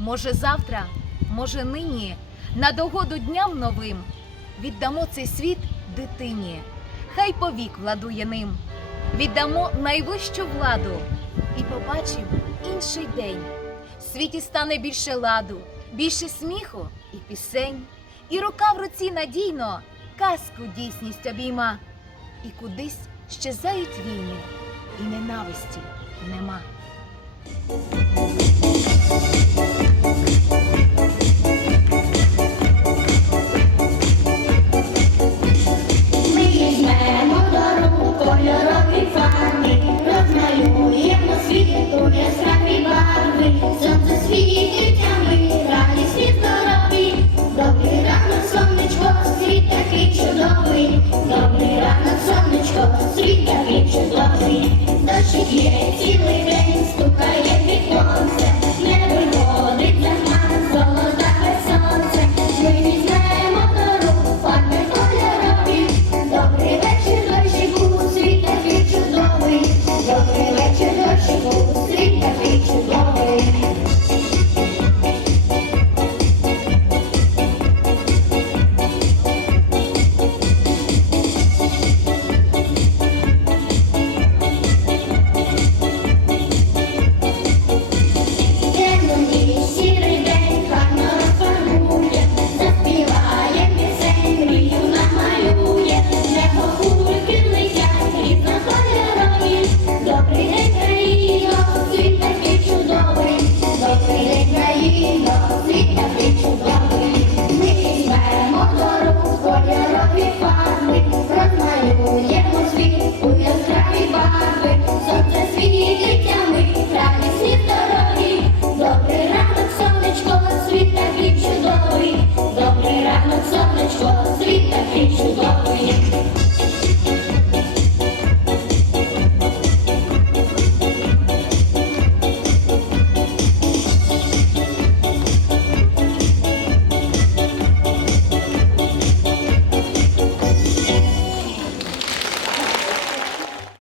Може, завтра, може, нині, на догоду дням новим віддамо цей світ дитині, хай повік владує ним. Віддамо найвищу владу і побачимо інший день. В світі стане більше ладу, більше сміху і пісень, і рука в руці надійно казку дійсність обійма, і кудись щезають війни, і ненависті нема. Shake Thank you.